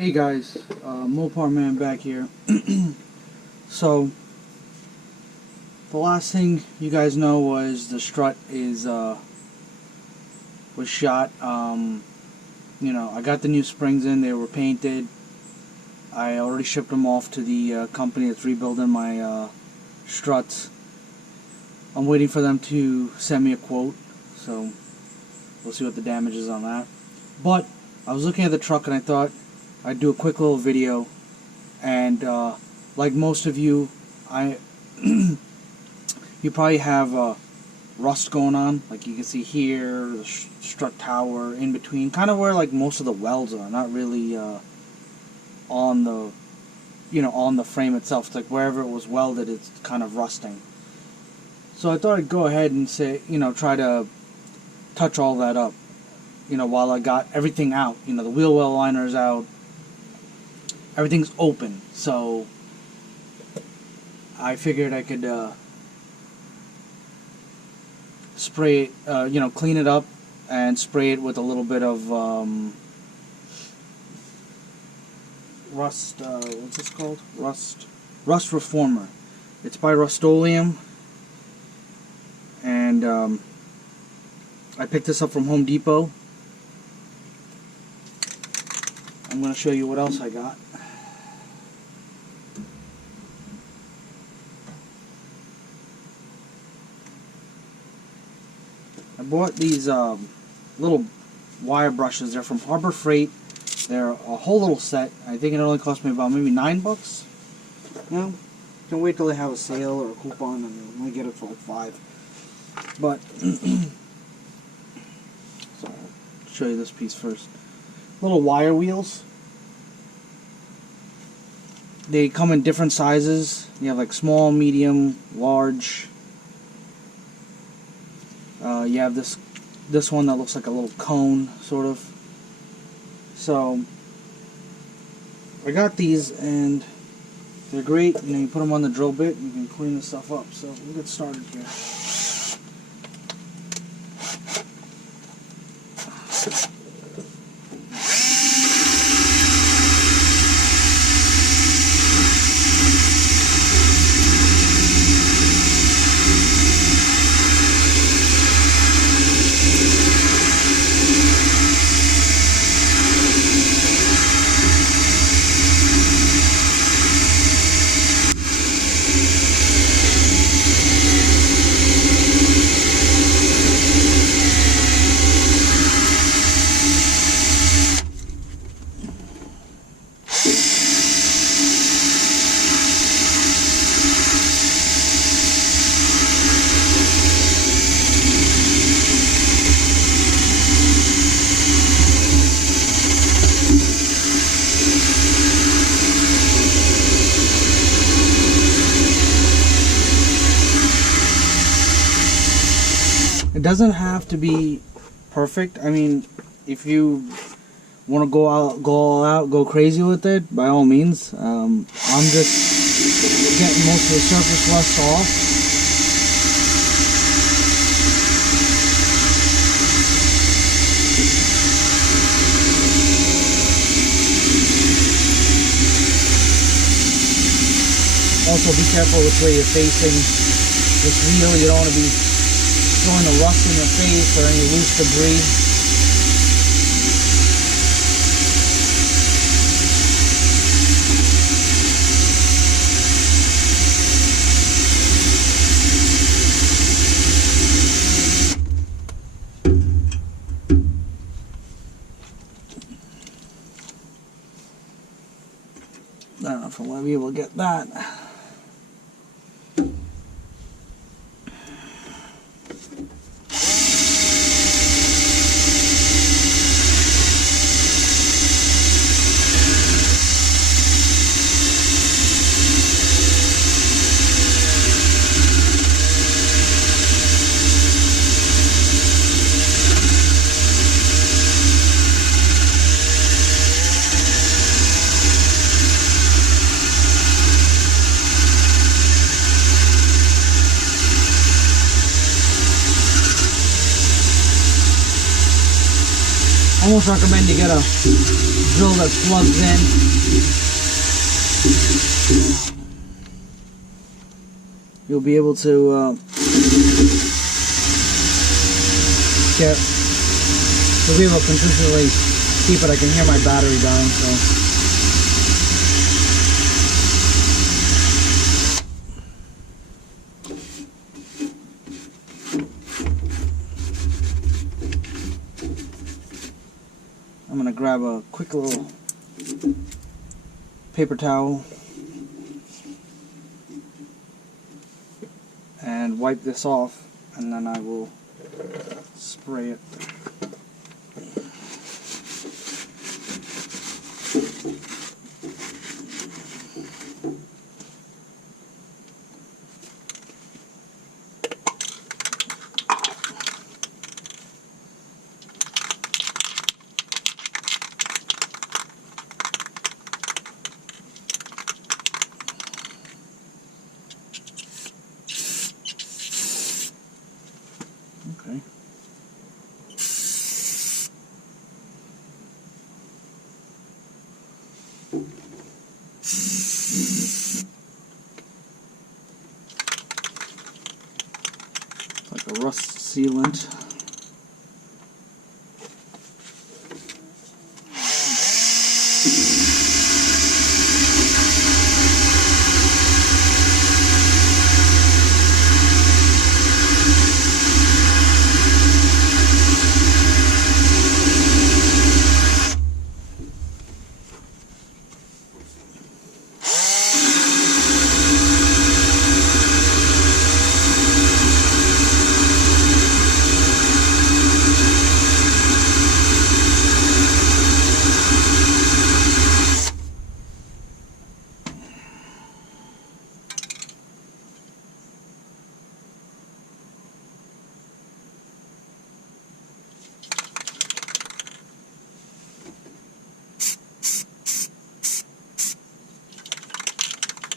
Hey guys, Mopar Man back here. So, the last thing you guys know was the strut was shot. I got the new springs in, they were painted. I already shipped them off to the company that's rebuilding my struts. I'm waiting for them to send me a quote, so we'll see what the damage is on that. But, I was looking at the truck and I thought I'd do a quick little video, and like most of you, you probably have rust going on, like you can see here, the strut tower, in between, kind of where like most of the welds are, not really on the, on the frame itself. It's like wherever it was welded, it's kind of rusting. So I thought I'd go ahead and say, try to touch all that up, while I got everything out, the wheel well liner's out. Everything's open, so I figured I could spray it, clean it up and spray it with a little bit of rust, what's this called? Rust Reformer. It's by Rust-Oleum, and I picked this up from Home Depot. I'm going to show you what else I got. I bought these little wire brushes. They're from Harbor Freight. They're a whole little set. I think it only cost me about maybe $9. You can wait till they have a sale or a coupon, and you might get it for like $5. But so I'll show you this piece first. Little wire wheels. They come in different sizes. You have like small, medium, large. You have this one that looks like a little cone, sort of. So I got these, and they're great. You put them on the drill bit, and you can clean this stuff up. So we'll get started here. It doesn't have to be perfect. I mean, if you want to go all out, go crazy with it, by all means. I'm just getting most of the surface rust off. Also, be careful which way you're facing this wheel. You don't want to be throwing the rust in your face or any loose debris. I don't know if I'm going to be able to get that. almost recommend you get a drill that plugs in. You'll be able to you'll be able to consistently keep it. I can hear my battery dying, so. I'm going to grab a quick little paper towel and wipe this off, and then I will spray it. Okay. It's like a rust sealant.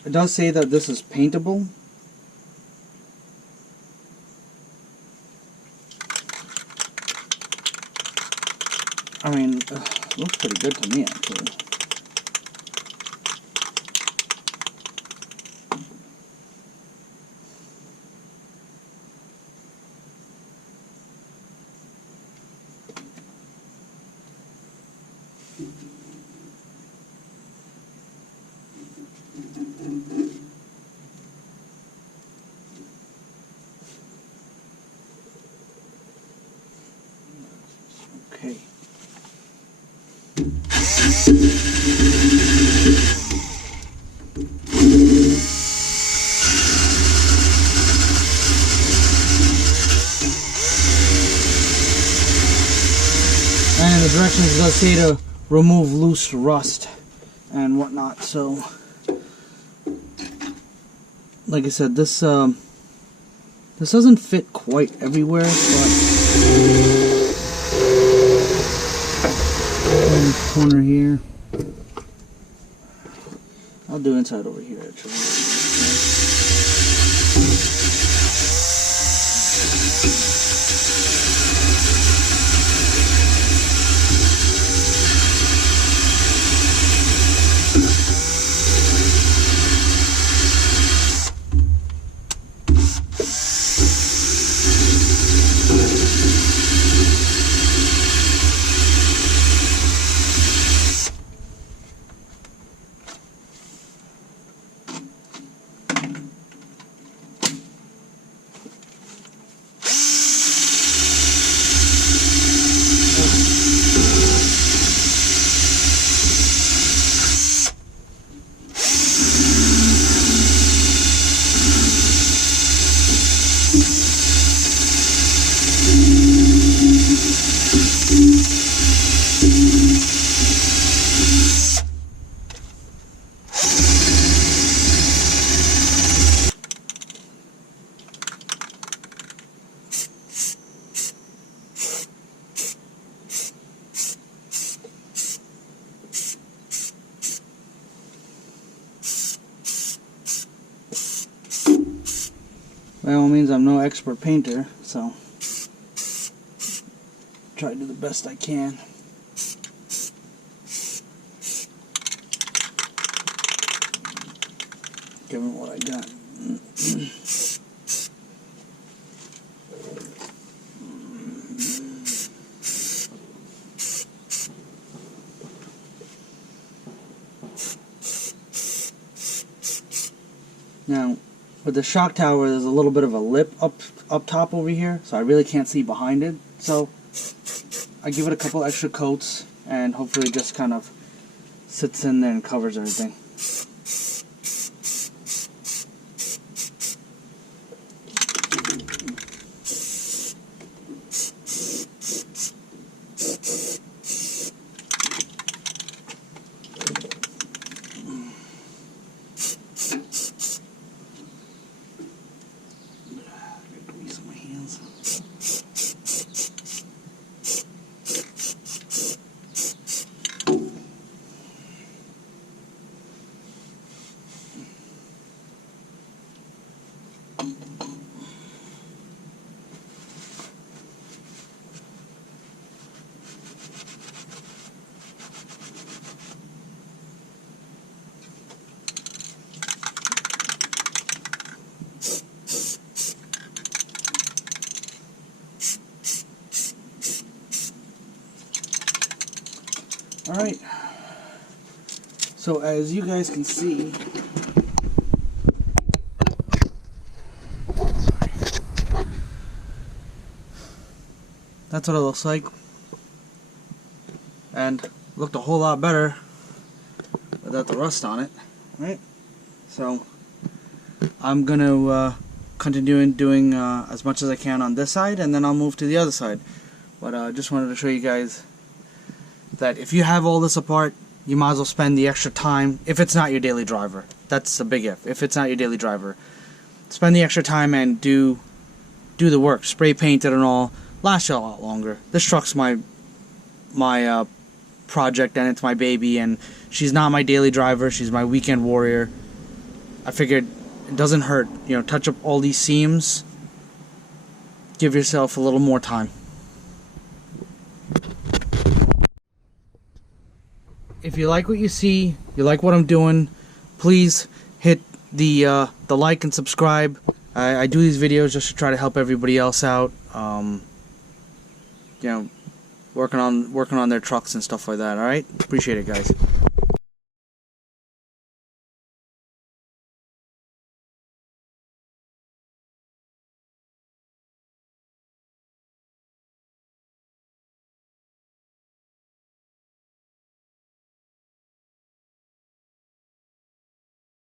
It does say that this is paintable. I mean, it looks pretty good to me, actually. Okay. And the directions does say to remove loose rust and whatnot, so like I said, this doesn't fit quite everywhere, but in the corner here, I'll do inside over here actually. By all means, I'm no expert painter, so try to do the best I can. given what I got. Now, with the shock tower, there's a little bit of a lip up top over here, so I really can't see behind it. So I give it a couple extra coats, and hopefully it just kind of sits in there and covers everything. Alright, so as you guys can see, that's what it looks like, and looked a whole lot better without the rust on it. Right, so I'm gonna continue doing as much as I can on this side, and then I'll move to the other side. But I just wanted to show you guys that if you have all this apart, you might as well spend the extra time, if it's not your daily driver. That's a big if it's not your daily driver. Spend the extra time and do the work. Spray paint it and all. Lasts you a lot longer. This truck's my project, and it's my baby, and she's not my daily driver, she's my weekend warrior. I figured it doesn't hurt, you know, touch up all these seams, give yourself a little more time. If you like what you see, you like what I'm doing, please hit the like and subscribe. I do these videos just to try to help everybody else out. You know, working on their trucks and stuff like that. All right, appreciate it, guys.